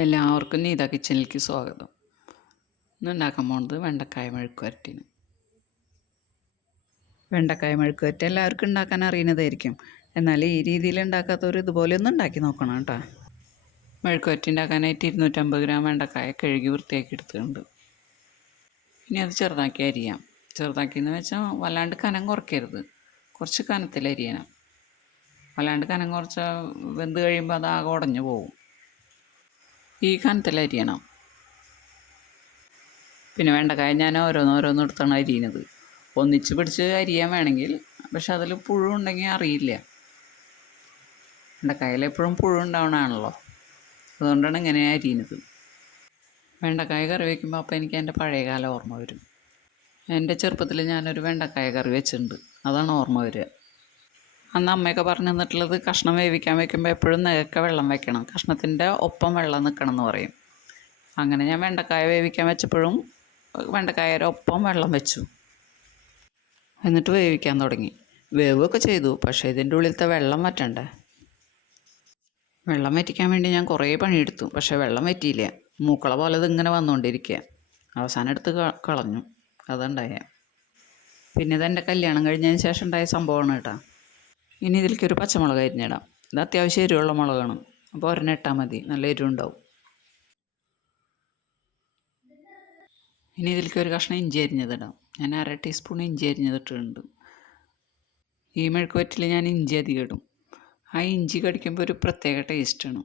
എല്ലാവർക്കും neethakitchenലേക്ക് സ്വാഗതം. ഇന്ന് ഉണ്ടാക്കാൻ പോകുന്നത് വെണ്ടക്കായ മെഴുക്കുവരട്ടിന്. വെണ്ടക്കായ മെഴുക്കുവരട്ടി എല്ലാവർക്കും ഉണ്ടാക്കാൻ അറിയുന്നതായിരിക്കും. എന്നാൽ ഈ രീതിയിൽ ഉണ്ടാക്കാത്തവർ ഇതുപോലെ ഒന്ന് ഉണ്ടാക്കി നോക്കണം കേട്ടോ. മെഴുക്കുവരട്ടി ഉണ്ടാക്കാനായിട്ട് 250 ഗ്രാം വെണ്ടക്കായ കഴുകി വൃത്തിയാക്കി എടുത്തിട്ടുണ്ട്. ഇനി അത് ചെറുതാക്കി അരിയാം. ചെറുതാക്കിയെന്ന് വെച്ചാൽ വല്ലാണ്ട് കനം കുറയ്ക്കരുത്, കുറച്ച് കനത്തിൽ അരിയണം. വല്ലാണ്ട് കനം കുറച്ച് വെന്ത് കഴിയുമ്പോൾ അത് ആകെ ഉടഞ്ഞു പോകും. ഈ കനത്തിൽ അരിയണം. പിന്നെ വെണ്ടക്കായ ഞാൻ ഓരോന്നോരോന്ന് എടുത്താണ് അരിയുന്നത്. ഒന്നിച്ച് പിടിച്ച് അരിയാൻ വേണമെങ്കിൽ, പക്ഷെ അതിൽ പുഴു ഉണ്ടെങ്കിൽ അറിയില്ല. വെണ്ടക്കായയിൽ എപ്പോഴും പുഴു ഉണ്ടാവണമാണല്ലോ, അതുകൊണ്ടാണ് ഇങ്ങനെ അരിയുന്നത്. വെണ്ടക്കായ കറി വയ്ക്കുമ്പോൾ അപ്പോൾ എനിക്ക് എൻ്റെ പഴയ കാലം ഓർമ്മ വരും. എൻ്റെ ചെറുപ്പത്തിൽ ഞാനൊരു വെണ്ടക്കായ കറി വെച്ചിട്ടുണ്ട്, അതാണ് ഓർമ്മ വരിക. അന്ന് അമ്മയൊക്കെ പറഞ്ഞു തന്നിട്ടുള്ളത് കഷ്ണം വേവിക്കാൻ വയ്ക്കുമ്പോൾ എപ്പോഴും നികക്ക വെള്ളം വെക്കണം, കഷ്ണത്തിൻ്റെ ഒപ്പം വെള്ളം നിൽക്കണം എന്ന് പറയും. അങ്ങനെ ഞാൻ വെണ്ടക്കായ വേവിക്കാൻ വെച്ചപ്പോഴും വെണ്ടക്കായയുടെ ഒപ്പം വെള്ളം വെച്ചു, എന്നിട്ട് വേവിക്കാൻ തുടങ്ങി. വേവൊക്കെ ചെയ്തു, പക്ഷേ ഇതിൻ്റെ ഉള്ളിലത്തെ വെള്ളം വറ്റണ്ടേ. വെള്ളം വറ്റിക്കാൻ വേണ്ടി ഞാൻ കുറേ പണിയെടുത്തു, പക്ഷേ വെള്ളം വറ്റിയില്ല. മൂക്കള പോലെ ഇതിങ്ങനെ വന്നുകൊണ്ടിരിക്കുക. അവസാനം എടുത്ത് കളഞ്ഞു. അതുണ്ടായ പിന്നെ ഇതെൻ്റെ കല്യാണം കഴിഞ്ഞതിന് ശേഷം ഉണ്ടായ സംഭവമാണ് കേട്ടോ. ഇനി ഇതിലേക്കൊരു പച്ചമുളക് അരിഞ്ഞിടാം. ഇത് അത്യാവശ്യം എരിവുള്ള മുളകാണ്, അപ്പോൾ ഒരെണ്ണം ഇട്ടാൽ മതി, നല്ല എരിവുണ്ടാവും. ഇനി ഇതിലേക്ക് ഒരു കഷ്ണം ഇഞ്ചി അരിഞ്ഞതിടാം. ഞാൻ 1/2 ടീസ്പൂൺ ഇഞ്ചി അരിഞ്ഞതിട്ടുണ്ട്. ഈ മെഴുക്കുവരട്ടിൽ ഞാൻ ഇഞ്ചി അധികം ഇടും. ആ ഇഞ്ചി കടിക്കുമ്പോൾ ഒരു പ്രത്യേക ടേസ്റ്റാണ്.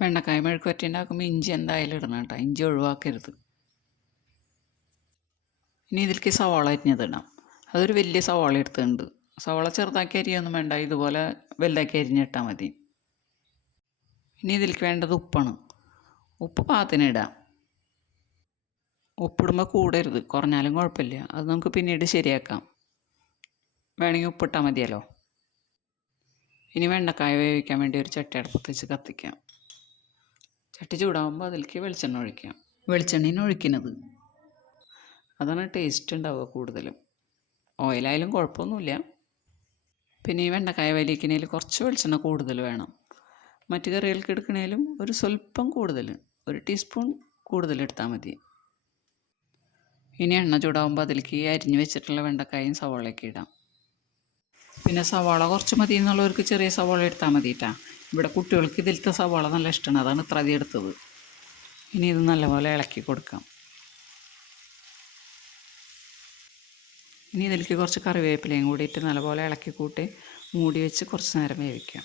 വെണ്ടക്കായ മെഴുക്കുവരട്ടി ഉണ്ടാക്കുമ്പോൾ ഇഞ്ചി എന്തായാലും ഇടണം കേട്ടോ, ഇഞ്ചി ഒഴിവാക്കരുത്. ഇനി ഇതിലേക്ക് സവാള അരിഞ്ഞതിടാം. അതൊരു വലിയ സവാള എടുത്തിട്ടുണ്ട്. സവാള ചെറുതാക്കി അരിയൊന്നും വേണ്ട, ഇതുപോലെ വലുതാക്കി അരിഞ്ഞിട്ടാൽ മതി. ഇനി ഇതിലേക്ക് വേണ്ടത് ഉപ്പാണ്. ഉപ്പ് പാകത്തിന് ഇടാം. ഉപ്പിടുമ്പോൾ കൂടരുത്, കുറഞ്ഞാലും കുഴപ്പമില്ല, അത് നമുക്ക് പിന്നീട് ശരിയാക്കാം. വേണമെങ്കിൽ ഉപ്പിട്ടാൽ മതിയല്ലോ. ഇനി വെണ്ടക്കായ വേവിക്കാൻ വേണ്ടി ഒരു ചട്ടി അടുപ്പത്ത് വെച്ച് കത്തിക്കാം. ചട്ടി ചൂടാകുമ്പോൾ അതിലേക്ക് വെളിച്ചെണ്ണ ഒഴിക്കാം. വെളിച്ചെണ്ണയിൽ ഒഴിക്കുന്നത്, അതാണ് ടേസ്റ്റ് ഉണ്ടാവുക കൂടുതലും. ഓയിലായാലും കുഴപ്പമൊന്നുമില്ല. പിന്നെ ഈ വെണ്ടക്കായ വലിക്കുന്നതിൽ കുറച്ച് വെളിച്ചെണ്ണ കൂടുതൽ വേണം. മറ്റു കറികൾക്ക് എടുക്കണേലും ഒരു സ്വല്പം കൂടുതൽ, 1 ടീസ്പൂൺ കൂടുതൽ എടുത്താൽ മതി. ഇനി എണ്ണ ചൂടാകുമ്പോൾ അതിലേക്ക് അരിഞ്ഞു വെച്ചിട്ടുള്ള വെണ്ടക്കായും സവാളയൊക്കെ ഇടാം. പിന്നെ സവാള കുറച്ച് മതി എന്നുള്ളവർക്ക് ചെറിയ സവാള എടുത്താൽ മതി കേട്ടോ. ഇവിടെ കുട്ടികൾക്ക് ഇതിലത്തെ സവാള നല്ല ഇഷ്ടമാണ്, അതാണ് ഇത്ര അധികം എടുത്തത്. ഇനി ഇത് നല്ലപോലെ ഇളക്കി കൊടുക്കാം. ഇനി ഇതിലേക്ക് കുറച്ച് കറിവേപ്പിലയും കൂടിയിട്ട് നല്ലപോലെ ഇളക്കി കൂട്ടി മൂടി വെച്ച് കുറച്ച് നേരം വേവിക്കാം.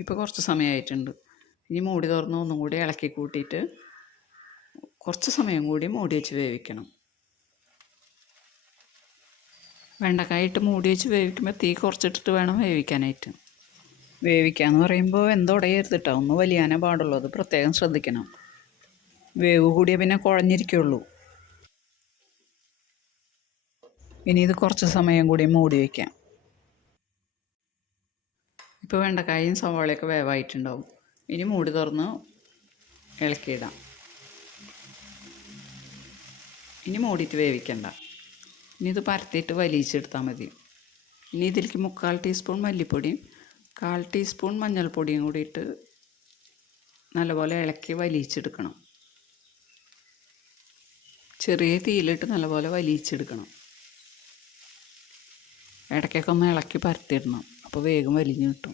ഇപ്പോൾ കുറച്ച് സമയമായിട്ടുണ്ട്. ഇനി മൂടി തുറന്ന് ഒന്നും കൂടി ഇളക്കി കൂട്ടിയിട്ട് കുറച്ച് സമയം കൂടി മൂടി വെച്ച് വേവിക്കണം. വെണ്ടക്കായ ഇട്ട് മൂടി വെച്ച് വേവിക്കുമ്പോൾ തീ കുറച്ചിട്ടിട്ട് വേണം വേവിക്കാനായിട്ട്. വേവിക്കാമെന്ന് പറയുമ്പോൾ എന്തുടയരുത് കേട്ടോ, ഒന്ന് വലിയാനേ പാടുള്ളൂ, അത് പ്രത്യേകം ശ്രദ്ധിക്കണം. വേവ് കൂടിയ പിന്നെ കുഴഞ്ഞിരിക്കുള്ളൂ. ഇനി ഇത് കുറച്ച് സമയം കൂടി മൂടി വയ്ക്കാം. ഇപ്പോൾ വെണ്ടക്കായും സവാളയൊക്കെ വേവായിട്ടുണ്ടാവും. ഇനി മൂടി തുറന്ന് ഇളക്കിയിടാം. ഇനി മൂടിയിട്ട് വേവിക്കണ്ട. ഇനി ഇത് പരത്തിയിട്ട് വലിയിച്ചെടുത്താൽ മതി. ഇനി ഇതിലേക്ക് 3/4 ടീസ്പൂൺ മല്ലിപ്പൊടിയും 1/4 ടീസ്പൂൺ മഞ്ഞൾപ്പൊടിയും കൂടിയിട്ട് നല്ലപോലെ ഇളക്കി വലിയിച്ചെടുക്കണം. ചെറിയ തീയിലിട്ട് നല്ലപോലെ വലിയിച്ചെടുക്കണം. ഇടയ്ക്കൊക്കെ ഒന്ന് ഇളക്കി പരത്തിയിടണം, അപ്പോൾ വേഗം വലിഞ്ഞ് കിട്ടും.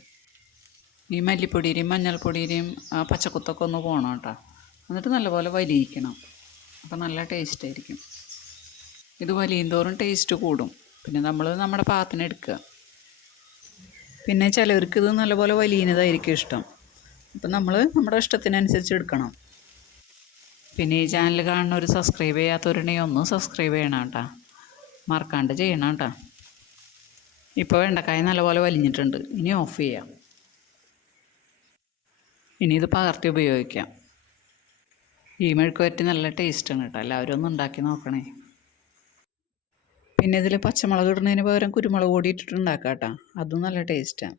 ഈ മല്ലിപ്പൊടിയുടെയും മഞ്ഞൾപ്പൊടിയുടെയും ആ പച്ചക്കുത്തൊക്കെ ഒന്ന് പോകണം കേട്ടോ. എന്നിട്ട് നല്ലപോലെ വലിയിക്കണം, അപ്പോൾ നല്ല ടേസ്റ്റ് ആയിരിക്കും. ഇത് വലിയും തോറും ടേസ്റ്റ് കൂടും. പിന്നെ നമ്മൾ നമ്മുടെ പാകത്തിന് എടുക്കുക. പിന്നെ ചിലവർക്ക് ഇത് നല്ലപോലെ വലിയുന്നതായിരിക്കും ഇഷ്ടം, അപ്പം നമ്മൾ നമ്മുടെ ഇഷ്ടത്തിനനുസരിച്ച് എടുക്കണം. പിന്നെ ഈ ചാനൽ കാണുന്നവർ സബ്സ്ക്രൈബ് ചെയ്യാത്തവരുണ്ടെങ്കിൽ ഒന്ന് സബ്സ്ക്രൈബ് ചെയ്യണം കേട്ടോ, മറക്കാണ്ട് ചെയ്യണം കേട്ടോ. ഇപ്പോൾ വെണ്ടക്കായ നല്ലപോലെ വലിഞ്ഞിട്ടുണ്ട്. ഇനി ഓഫ് ചെയ്യാം. ഇനി ഇത് പകർത്തി ഉപയോഗിക്കാം. ഈ മെഴുക്കുവരട്ടി നല്ല ടേസ്റ്റാണ് കേട്ടോ, എല്ലാവരും ഒന്ന് ഉണ്ടാക്കി നോക്കണേ. പിന്നെ ഇതിൽ പച്ചമുളക് ഇടുന്നതിന് പകരം കുരുമുളക് പൊടി ഇട്ടിട്ട് ഉണ്ടാക്കാം കേട്ടോ, അതും നല്ല ടേസ്റ്റാണ്.